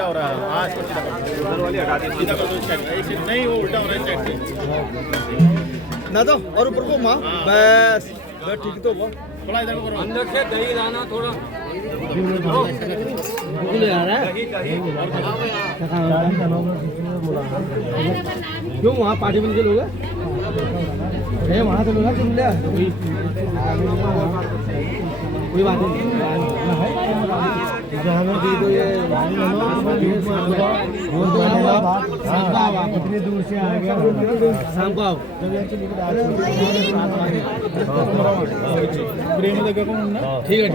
उल्टा हो रहा है। हाँ इसको सीधा कर, उधर वाली हटा दे, सीधा कर दो इस साइड का। एक साइड नहीं, वो उल्टा हो रहा है इस साइड से ना तो और ऊपर को माँ बस बस ठीक तो वो थोड़ा इधर को करो। अंदर से दही लाना थोड़ा ले आ रहा है क्यों वहाँ पार्टी बन के लोग हैं वहाँ से लोग हैं तुम ले कोई बात नहीं तो ये कितनी दूर से आ गया शाम को आओ ठीक है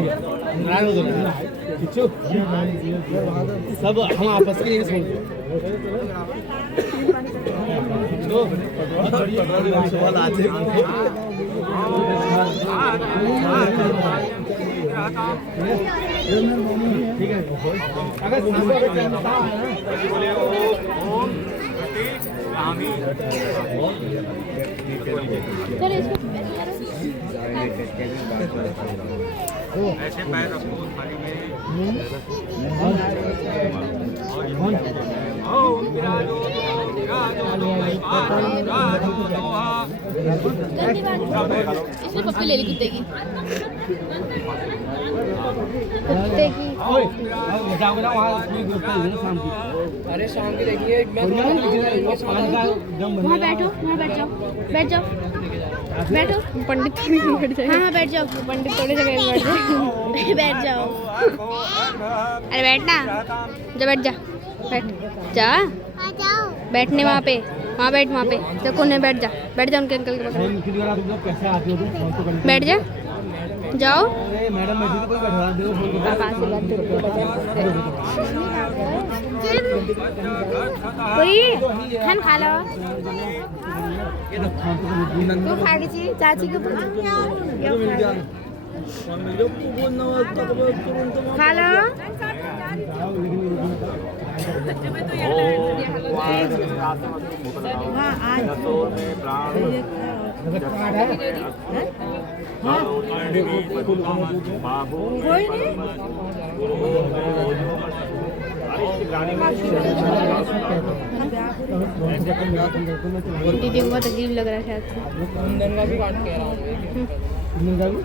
सब हम आपस के लिए सवाल आते ठीक है अगर ऐसे पैर रखो थाली में इसमें पप्पी ले ली कुत्ते की कुत्ते की अरे शाम की देखिए वहाँ बैठो, वहाँ बैठ जाओ, बैठ जाओ, बैठो। पंडित थोड़ी सी बैठ जाए। हाँ बैठ जाओ, पंडित थोड़ी जगह बैठ जाओ, बैठ जाओ। अरे बैठना, जा बैठ जा, बैठ जा, बैठने वहाँ पे, वहाँ बैठ, वहाँ पे देखो नहीं, बैठ जा, बैठ जा उनके अंकल के पास, बैठ जा, जाओ। मैडम बैठी तो कोई बैठा दो कोई खान खा लो, तू खा लीजिए चाची के खा लो। दीदी को बहुत अजीब लग रहा है शायद से। कुंदन का भी काट के रहा हूँ कुंदन का भी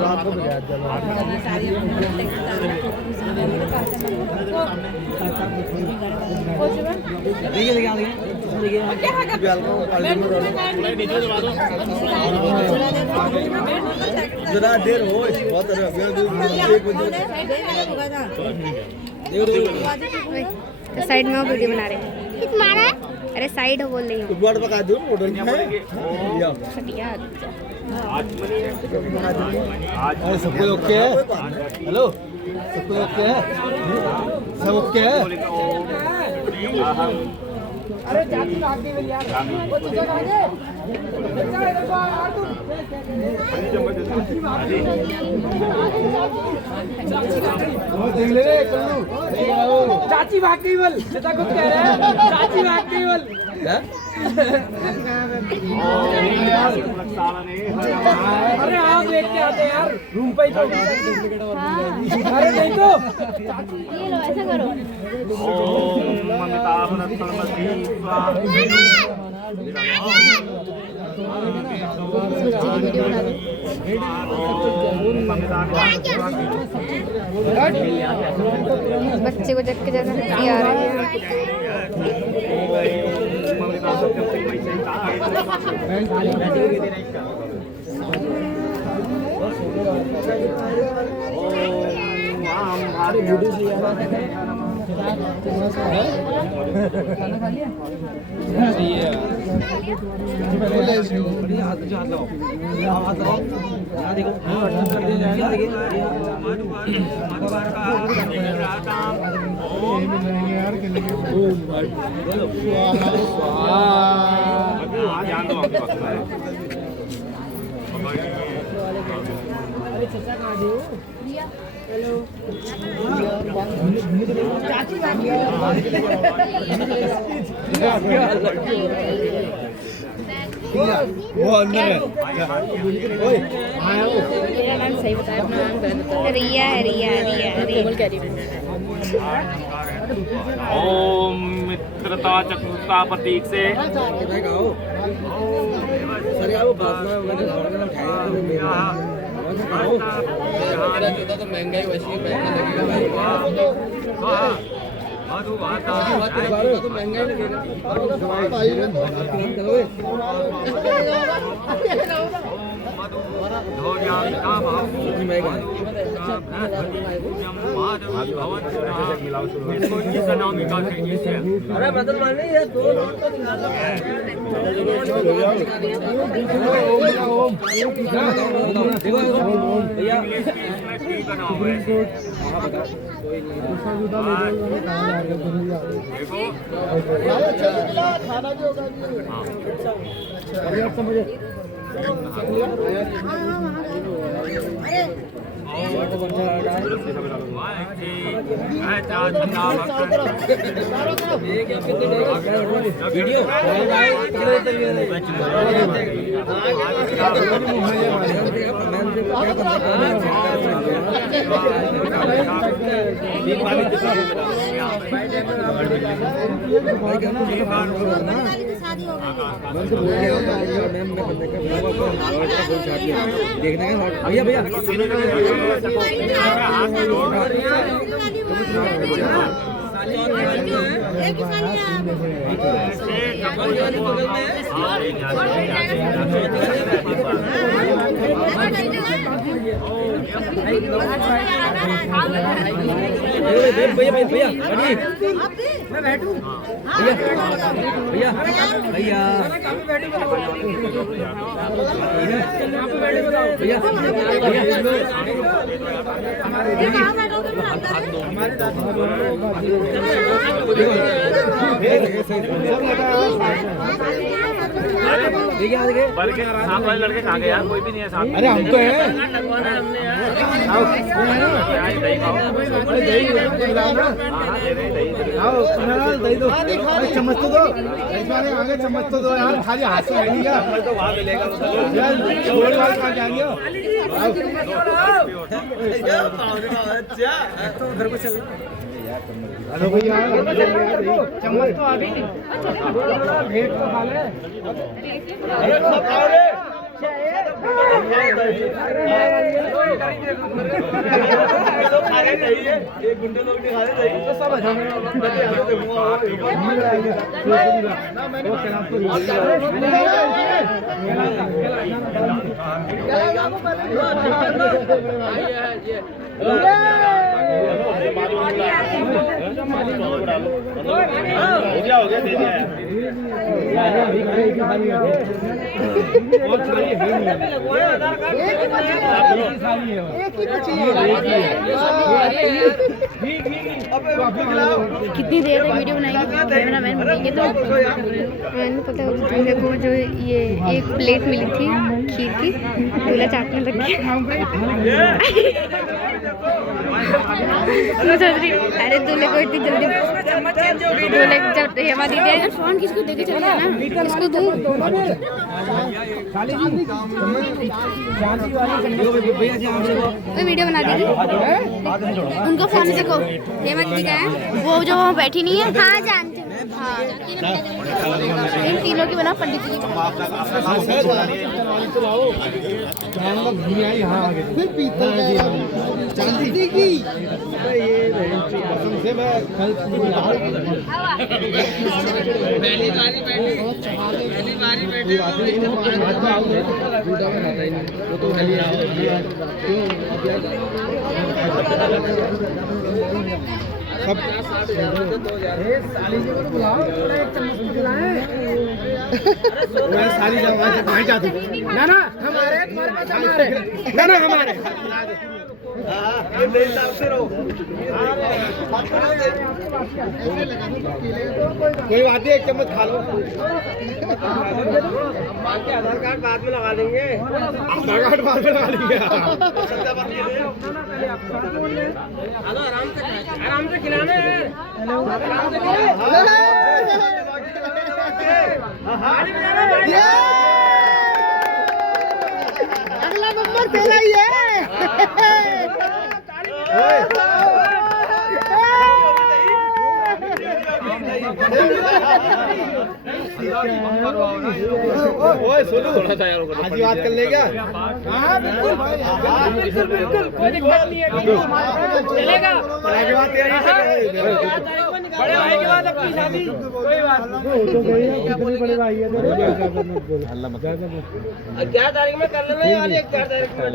रात को जरा देर हो बहुत साइड में वीडियो बना रहे हैं। अरे साइड हो बोल रही हूँ। पका दो मॉडल में सब कोई ओके है? हेलो सब कोई ओके है? सब ओके है? अरे जाती भागी वाली यार वो चीज़ आ गए देख ले रे कल्लू चाची भाग गई बोल चाचा कुछ कह रहा है चाची भाग गई बोल अरे आप देख के आते यार रूम पे ही तो अरे नहीं तो ये लो ऐसा करो। वीडियो बना दो। बच्चे को देख के जैसा हंसी आ रही है। हेलो चाची वो अंदर है। मेरा नाम सही बताया, अपना नाम गलत बताया। रिया है, रिया रिया कह रही ओम मित्रता चतुरता प्रतीक से तो महंगाई वैसी तो महंगाई अरे बदल मारने ये दो खाना भी होगा वीडियो देखना है भैया भैया भैया भैया मैं बैठूं भैया भैया भैया सांप वाले लड़के कहाँ गए यार? कोई भी नहीं है साथ। अरे हम तो हैं। दही दो, चम्मच तो दो, आगे चम्मच तो दो यार, खाली हाथ से नहीं क्या? तो वहाँ मिलेगा छोड़ वाले कहाँ जाएंगे? घर को चल। हेलो भैया, चम्मच तो अभी नहीं। भेंट तो खा ले। एक घंटे लोग नहीं खा रहे तो सब हो गया दे दिया कितनी देर तक वीडियो बनाएंगे कैमरामैन बनेंगे तो मैंने पता मेरे को जो ये एक प्लेट मिली थी खीर की, दूल्हा चाटने लग गया। अरे दूल्हे को इतनी जल्दी दूल्हे जब हेमा दी जाए फोन किसको देके चले जाना, इसको दूं वीडियो बना देगी। उनको फोन देखो, हेमा दीदी का है वो जो वहाँ बैठी नहीं है। हाँ जानती हूँ। हाँ इन तीनों की बना पंडित जी चांदी की से मैं कल पहली बारी बैठे वो तो सब साली जी को बुलाओ, एक चम्मच खिलाएं। साली जब वहाँ जाती ना ना हमारे तुम्हारे पास हमारे ना ना हमारे कोई बात नहीं, एक चम्मच खा लो। आधार कार्ड बाद में लगा देंगे, आधार कार्ड बाद में लगा देंगे। हेलो आराम से खिलाना है। हेलो नंबर तेरा ही है। आज बात कर ले क्या? हाँ बिल्कुल बिल्कुल कोई दिक्कत नहीं है, चलेगा। बड़े भाई के बाद अपनी शादी, कोई बात नहीं। बड़े भाई है 11 तारीख में कर लेना यार, 11 तारीख में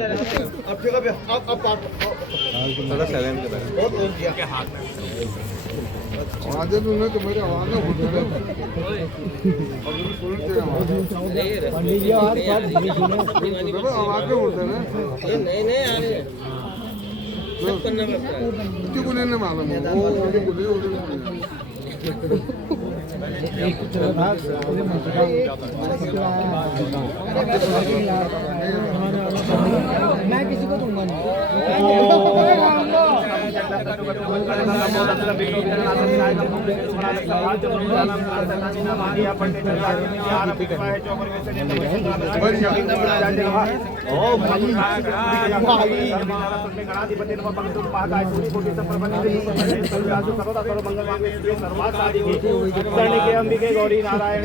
आवाज़ तो नहीं तो मेरी आवाज़ ना होती है। पंडित जी और बात धीमी सुनो। आवाज़ में होता है ना। नहीं नहीं यार सब करना पड़ता है। किसी को नहीं मालूम है। वो मैं किसी को दूंगा नहीं। अंबिके गौरी नारायण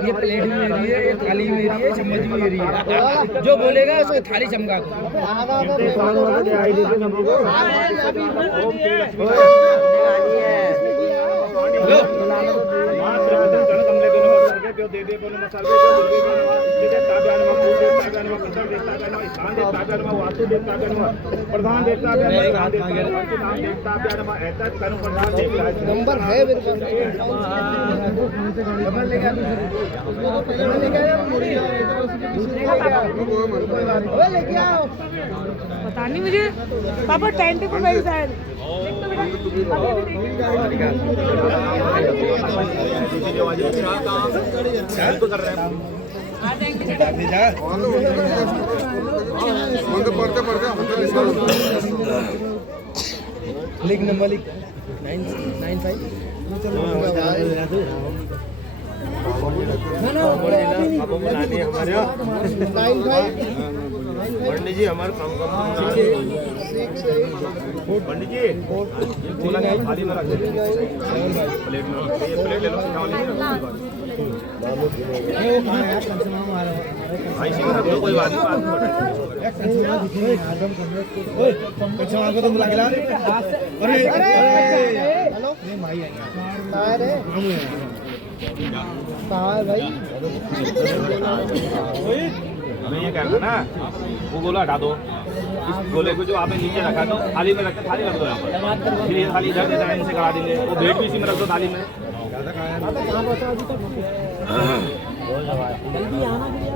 ये प्लेट भी मेरी है, ये थाली भी मेरी है, चम्मच भी मेरी है। जो बोलेगा उसको थाली चमका दो। नंबर है मेरे पास। लेके आओ। पता नहीं मुझे पापा टेंट पे गई शायद। लिख नंबर लिख 995 पंडित जी हमारे काम पंडित जी थाली में रख दीजिए, प्लेट में प्लेट ले लो भाई से रख लो, कोई बात नहीं। भाई हमें ये कहना ना, वो गोला हटा दो, इस गोले को जो आपने नीचे रखा दो, थाली में रख के थाली रख दो यहाँ पर, फिर ये थाली इधर देना, इनसे करा देंगे, वो ब्लेड भी इसी में रख दो थाली में।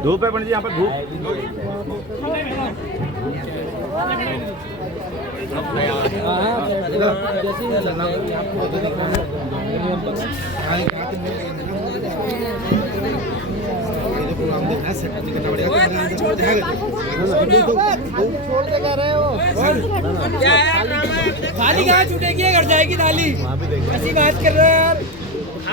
धूप है पंडित जी यहाँ पर, धूप। छोड़ दे कर रहे हो। थाली कहाँ छूटेगी, घर जाएगी थाली। ऐसी बात कर रहे हो यार।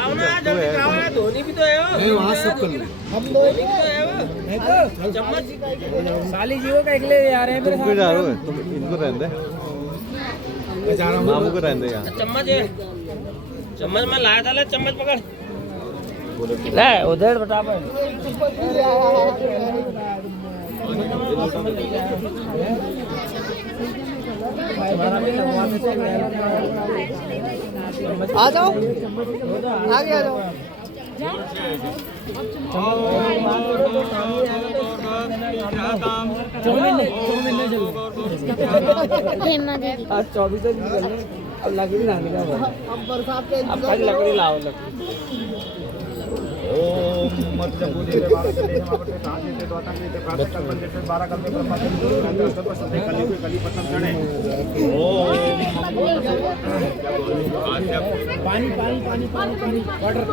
आओ ना, जल्दी खाओ ना, धोनी भी तो है वो। नहीं वहाँ सब कर लो, हम धोनी भी तो है वो। नहीं तो चम्मच साली जी को कह ले आ रहे हैं मेरे साथ। जा रहे हो तुम, इनको रहने मामू को रहने यार। चम्मच है, चम्मच में लाया था, ले चम्मच पकड़ ले उधर बता पाए। आ जाओ, आगे आ जाओ। आज 24 दिन अब लकड़ी लाने का, अब बरसात पे अब लकड़ी लाओ, लकड़ी। ओम मध्यबुद्धि से 12 चले मापटे साथ से द्वातन से प्रातः काल पंच से 12 काल में ब्रह्मा से सब शुद्ध कली को कली पत्तम चढ़े। ओम पानी पानी पानी पानी पानी वाटर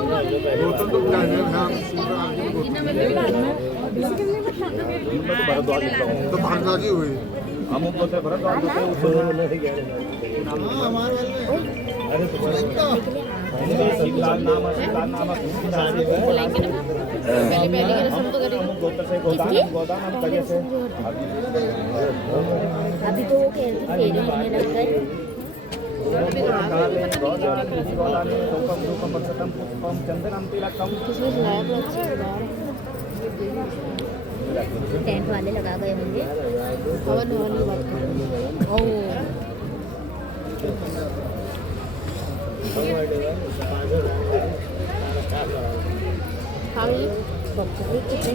तो भारद्वाजी हुई हम ऊपर से भरद्वाज होते हैं, उस नहीं गए। अरे तो शीतलाल नामक बुलाएंगे ना पहले पहले की रस्म तो करेंगे। गोत्र से गोदान हम तगे से अभी तो वो कह रही थी फेरे लेने लगता है। किसने सुनाया पूरा अच्छा सुना टेंट वाले लगा गए होंगे हवन वाली बात कर ओह कितने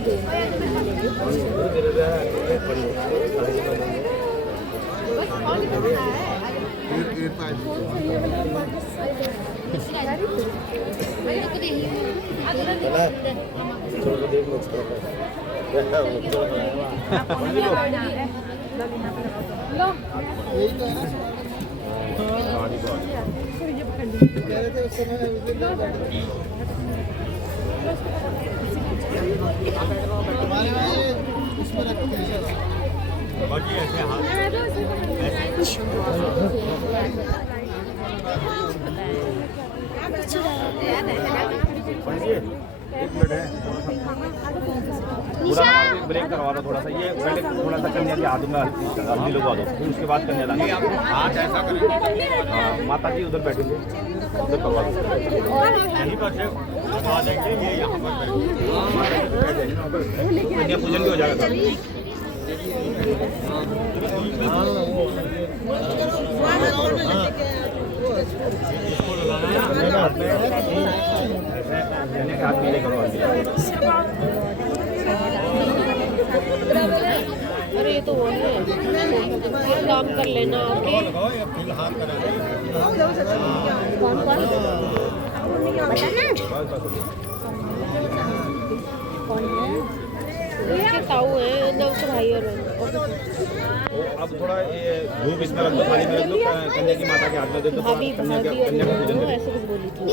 बाकी ऐसे हाथ पूरा ब्रेक करवा दो थोड़ा सा, ये पहले थोड़ा सा कन्या के हाथ में हल्दी लगवा दो, फिर उसके बाद कन्या दान। हाथ ऐसा करेंगे, हाँ, माता जी उधर बैठेंगे, उधर करवा दो। यहीं पर से लगा देंगे, ये यहाँ पर बैठेंगे। कन्या पूजन भी हो जाएगा सर। कन्या के हाथ में करवा दिया। अरे ये तो वो है एक काम कर लेना ओके कौन कौन बताना कौन है उसके ताऊ है ना उसके भाई और अब थोड़ा ये धूप इसमें रख दो, थाली में रख दो, कन्या की माता के हाथ में दे दो, भाभी कन्या का पूजन करो। ऐसे कुछ बोली थी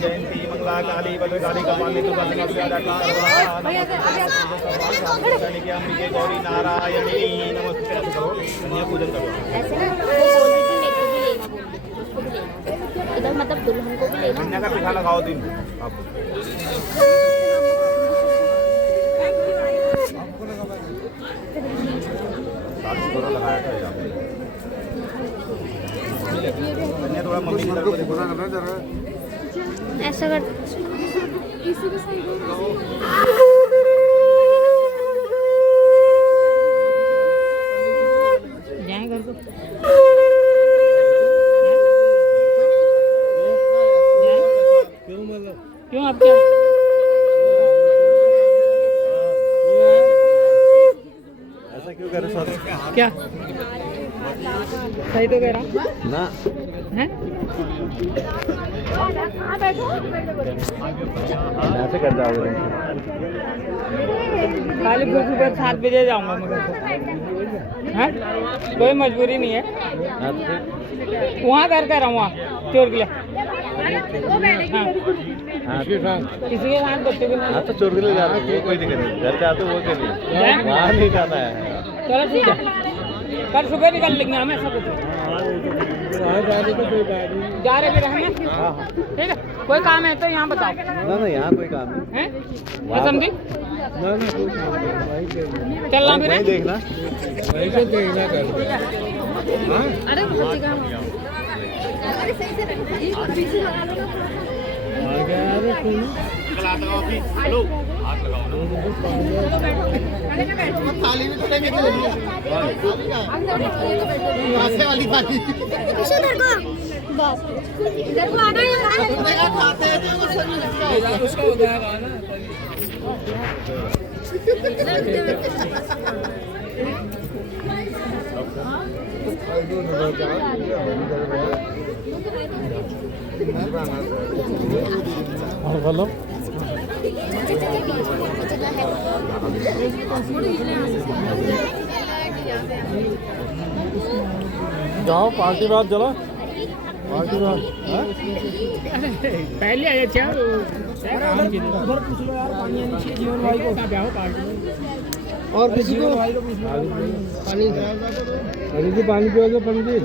जयंती मंगला काली भद्रकाली कपाली अंबिके गौरी नारायणी नमस्ते करो, कन्या पूजन करो। ऐसे ना वो बोल रही थी मेरे को भी लेना बोल रही थी उसको भी लेना इधर मतलब दुल्हन को भी लेना कन्या का पिठा लगाओ दिन आप। लगाया था यहाँ पे। कन्या थोड़ा मम्मी की तरफ देखो। ऐसा कर जाएं घर को क्यों अब क्या ऐसा क्यों कर रहे हो? क्या सही तो कह रहा ना है ऐसे कर जाओगे खाली सुबह 7 बजे जाऊंगा मैं घर को हैं कोई मजबूरी नहीं है वहाँ घर का रहा वहाँ चोर के लिए हाँ किसी के साथ बच्चे के हाँ तो चोर के लिए जा रहे हो, कोई दिक्कत नहीं, घर जाते वो के लिए वहाँ नहीं जाना है। चलो ठीक है कल सुबह निकल लेंगे हम ऐसा कुछ जा रहे फिर हमें ठीक है कोई काम है तो यहाँ बताओ ना ना यहाँ कोई काम नहीं हैं समझी ना ना चलना फिर वहीं देखना अरे बहुत जगह अरे सही से हेलो हाथ लगाओ ना। थाली भी तो लेंगे वाली थाली इधर को आना है खाते हैं उसका हो जाएगा ना हेलो जाओ पार्टी बात चलो पार्टी बात पहले आया क्या उधर पूछ लो यार पानी आनी चाहिए जीवन भाई को जाओ पार्टी और किसी को पानी पानी पियोगे पंडित?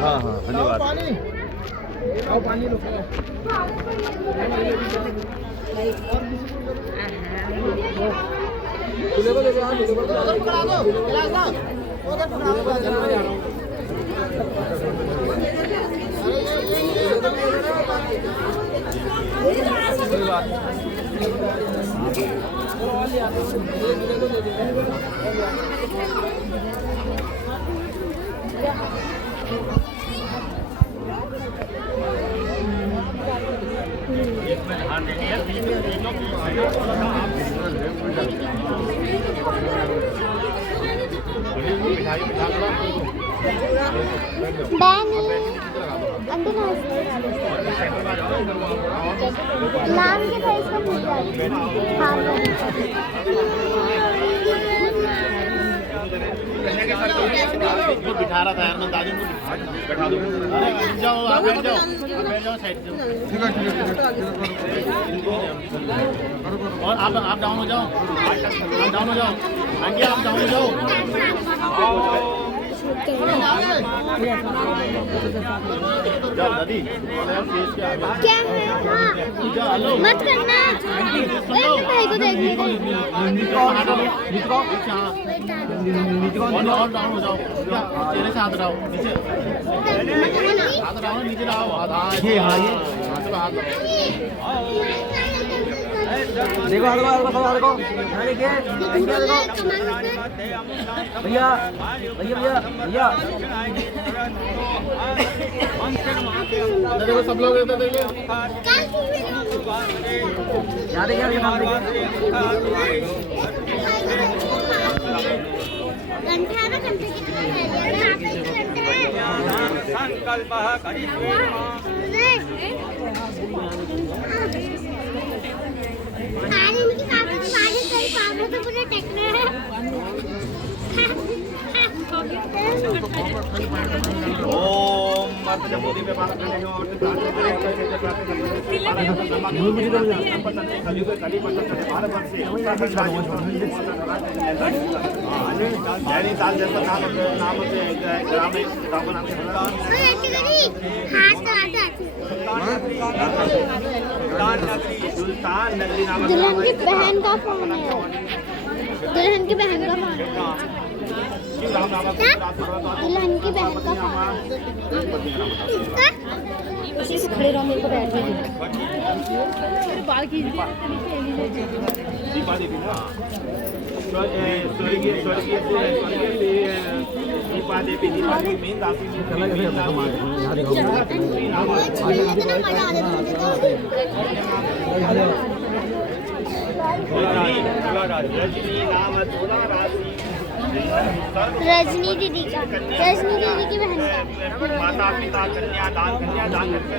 हाँ हाँ धन्यवाद। आओ पानी लो दूल्हे को देखो दूल्हे को पकड़ा दो गिलास ना उधर पकड़ा दो मैं जा रहा हूं कोई बात नाम के था इसका पूछा हाँ बिठा रहा था यार मैं दादी को बैठा दूं जाओ आप बैठ जाओ साइड से और आप डाउन हो जाओ आंटी आप डाउन हो जाओ जाओ दादी क्या है हाँ मत करना भाई को देखने और डाउन हो जाओ चेहरे से हाथ रहो नीचे हाथ रहो नीचे रहो ये हाँ ये हाथ देखो देखो देखिए भैया देखो सब लोग इधर देखिए यहाँ देखिए घंटा ना घंटे कितना है संकल्प अरे उनकी काफी बारिश करी पावलों तो पूरा टेक्नो है ओम मर्द जम्बूदी पे बालक करने और प्रार्थना करें कली भारत वर्ष से नैनीताल जैसा नाम से ग्राम है गाँव का नाम सुल्तान नगरी नाम दुल्हन की बहन का फोन है दुल्हन की बहन का फोन है दुल्हन की बहन का फोन खड़े रहो मेरे को बैठ बाल की दीपा देवी ना स्वर्गीय दीपा देवी मेन रजनी नाम 16 राशि रजनी दीदी की बहन का माता पिता कन्या दान करके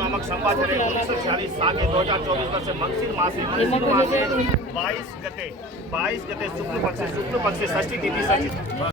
नामक संवाद 1946 साल 2024 वर्ष मंगसिर मासे 22 गते शुक्ल पक्ष षष्ठी तिथि